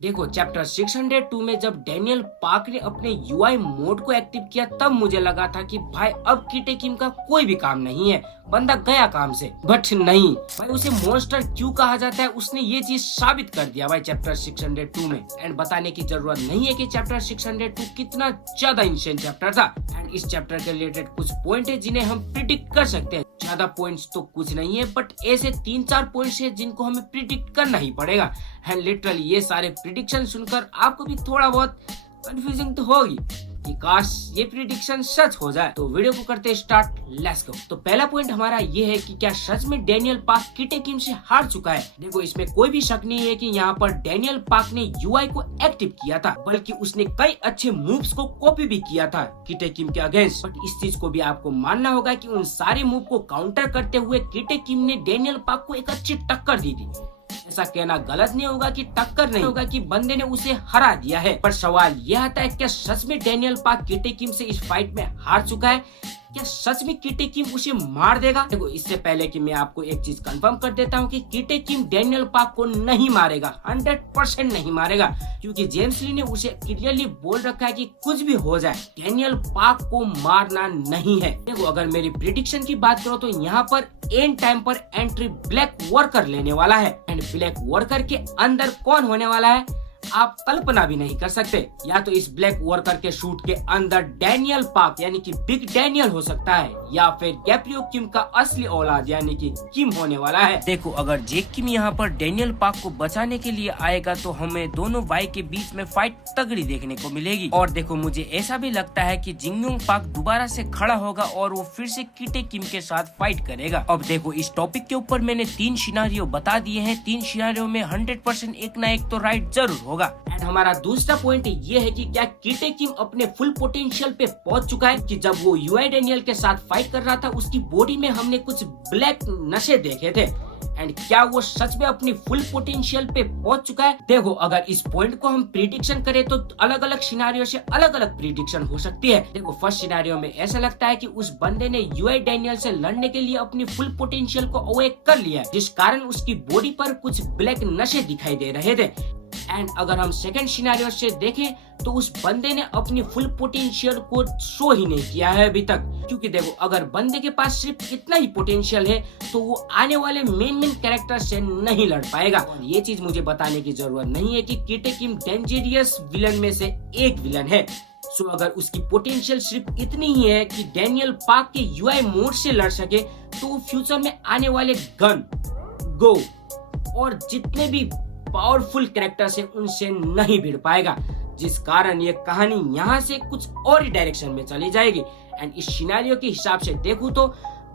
देखो चैप्टर 602 में जब डैनियल पार्क ने अपने यूआई मोड को एक्टिव किया तब मुझे लगा था कि भाई अब किटे किम का कोई भी काम नहीं है, बंदा गया काम से। बट नहीं भाई, उसे मॉन्स्टर क्यों कहा जाता है उसने ये चीज साबित कर दिया भाई चैप्टर 602 में। एंड बताने की जरूरत नहीं है कि चैप्टर 602 कितना ज्यादा इंसेंट चैप्टर था। एंड इस चैप्टर के रिलेटेड कुछ पॉइंट है जिन्हें हम प्रिडिक्ट कर सकते हैं। ज्यादा पॉइंट्स तो कुछ नहीं है, बट ऐसे 3-4 पॉइंट्स है जिनको हमें प्रिडिक्ट करना ही पड़ेगा। एंड लिटरली ये सारे प्रिडिक्शन सुनकर आपको भी थोड़ा बहुत कंफ्यूजिंग तो होगी कि काश ये प्रिडिक्शन सच हो जाए। तो वीडियो को करते स्टार्ट, लेट्स गो। तो पहला पॉइंट हमारा ये है कि क्या सच में डैनियल पार्क किटे किम से हार चुका है। देखो इसमें कोई भी शक नहीं है कि यहाँ पर डैनियल पार्क ने यूआई को एक्टिव किया था, बल्कि उसने कई अच्छे मूव्स को कॉपी भी किया था किटे किम के अगेंस्ट। बट इस चीज को भी आपको मानना होगा कि उन सारे मूव को काउंटर करते हुए किटे किम ने डैनियल पार्क को एक अच्छी टक्कर दी थी। ऐसा कहना गलत नहीं होगा कि टक्कर नहीं होगा कि बंदे ने उसे हरा दिया है। पर सवाल यह आता है क्या सच में डैनियल पार्क किटे किम से इस फाइट में हार चुका है? क्या सच में किटे किम उसे मार देगा? देखो इससे पहले कि मैं आपको एक चीज कंफर्म कर देता हूँ कि किटे किम डैनियल पार्क को नहीं मारेगा, 100% नहीं मारेगा, क्योंकि जेम्स ली ने उसे क्लियरली बोल रखा है कि कुछ भी हो जाए डैनियल पार्क को मारना नहीं है। देखो अगर मेरी प्रिडिक्शन की बात करो तो यहाँ पर एंड टाइम पर एंट्री ब्लैक वर्कर लेने वाला है। एंड ब्लैक वर्कर के अंदर कौन होने वाला है आप कल्पना भी नहीं कर सकते। या तो इस ब्लैक वर्कर के शूट के अंदर डैनियल पार्क यानी कि बिग डैनियल हो सकता है, या फिर गैब्रियो किम का असली औलाद यानी कि किम होने वाला है। देखो अगर जेक किम यहाँ पर डैनियल पार्क को बचाने के लिए आएगा तो हमें दोनों भाई के बीच में फाइट तगड़ी देखने को मिलेगी। और देखो मुझे ऐसा भी लगता है कि जिंगयोंग पार्क दोबारा से खड़ा होगा और वो फिर से किटे किम के साथ फाइट करेगा। अब देखो इस टॉपिक के ऊपर मैंने 3 सिनारियो बता दिए हैं। 3 सिनारियो में 100% एक ना एक तो राइट जरूर होगा। एंड हमारा दूसरा पॉइंट ये है कि क्या किटे किम अपने फुल पोटेंशियल पे पहुंच चुका है? कि जब वो यूआई डैनियल के साथ फाइट कर रहा था उसकी बॉडी में हमने कुछ ब्लैक नशे देखे थे। एंड क्या वो सच में अपनी फुल पोटेंशियल पे पहुंच चुका है? देखो अगर इस पॉइंट को हम प्रिडिक्शन करें तो अलग अलग सिनारियो से अलग अलग प्रिडिक्शन हो सकती है। देखो फर्स्ट सिनारियो में ऐसा लगता है कि उस बंदे ने यूआई डैनियल से लड़ने के लिए अपनी फुल पोटेंशियल को अवेक कर लिया है, जिस कारण उसकी बॉडी पर कुछ ब्लैक नशे दिखाई दे रहे थे। एंड अगर हम सेकंड सिनेरियो से देखें तो उस बंदे ने अपनी फुल पोटेंशियल को शो ही नहीं किया है अभी तक। क्योंकि देखो अगर बंदे के पास सिर्फ इतना ही पोटेंशियल है तो वो आने वाले मेन कैरेक्टर से नहीं लड़ पाएगा। और ये चीज मुझे बताने की जरूरत नहीं है कि किटे किम डेंजरियस विलन में से एक विलन है। सो अगर उसकी पोटेंशियल सिर्फ इतनी ही है कि डैनियल पार्क के यूआई मोड से लड़ सके तो वो फ्यूचर में आने वाले गन, गो और जितने भी पावरफुल कैरेक्टर से उनसे नहीं भिड़ पाएगा, जिस कारण ये कहानी यहाँ से कुछ और ही डायरेक्शन में चली जाएगी। एंड इस सिनेरियो के हिसाब से देखूं तो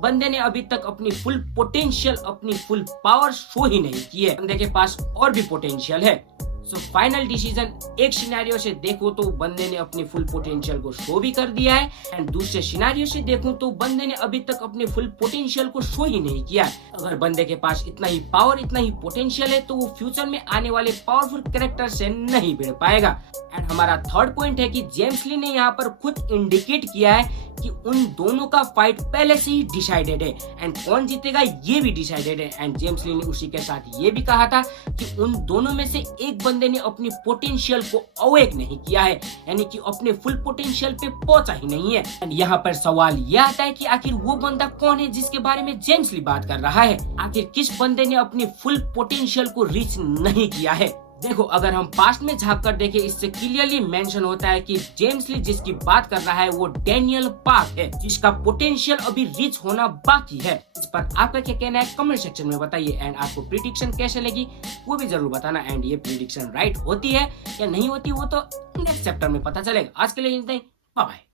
बंदे ने अभी तक अपनी फुल पोटेंशियल, अपनी फुल पावर शो ही नहीं की है। बंदे के पास और भी पोटेंशियल है। सो फाइनल डिसीजन एक सिनेरियो से देखो तो बंदे ने अपनी फुल पोटेंशियल को शो भी कर दिया है। एंड दूसरे सिनेरियो से देखूं तो बंदे ने अभी तक अपने फुल पोटेंशियल को शो ही नहीं किया है। अगर बंदे के पास इतना ही पावर, इतना ही पोटेंशियल है तो वो फ्यूचर में आने वाले पावरफुल कैरेक्टर से नहीं भिड़ पाएगा। एंड हमारा थर्ड पॉइंट है कि जेम्स ली ने यहाँ पर खुद इंडिकेट किया है कि उन दोनों का फाइट पहले से ही डिसाइडेड है। एंड कौन जीतेगा ये भी डिसाइडेड है। एंड जेम्स ली ने उसी के साथ ये भी कहा था कि उन दोनों में से एक बंदे ने अपनी पोटेंशियल को अवेक नहीं किया है, यानी कि अपने फुल पोटेंशियल पे पहुंचा ही नहीं है। एंड यहाँ पर सवाल यह आता है कि आखिर वो बंदा कौन है जिसके बारे में जेम्स ली बात कर रहा है? आखिर किस बंदे ने अपनी फुल पोटेंशियल को रीच नहीं किया है? देखो अगर हम पास्ट में झांक कर देखें इससे क्लियरली मेंशन होता है कि जेम्स ली जिसकी बात कर रहा है वो डैनियल पार्क है, जिसका पोटेंशियल अभी रीच होना बाकी है। इस पर आपका क्या कहना है कमेंट सेक्शन में बताइए। एंड आपको प्रिडिक्शन कैसे लगी वो भी जरूर बताना। एंड ये प्रिडिक्शन राइट होती है या नहीं होती वो तो नेक्स्ट चैप्टर में पता चलेगा। आज के लिए इतना ही, बाय बाय।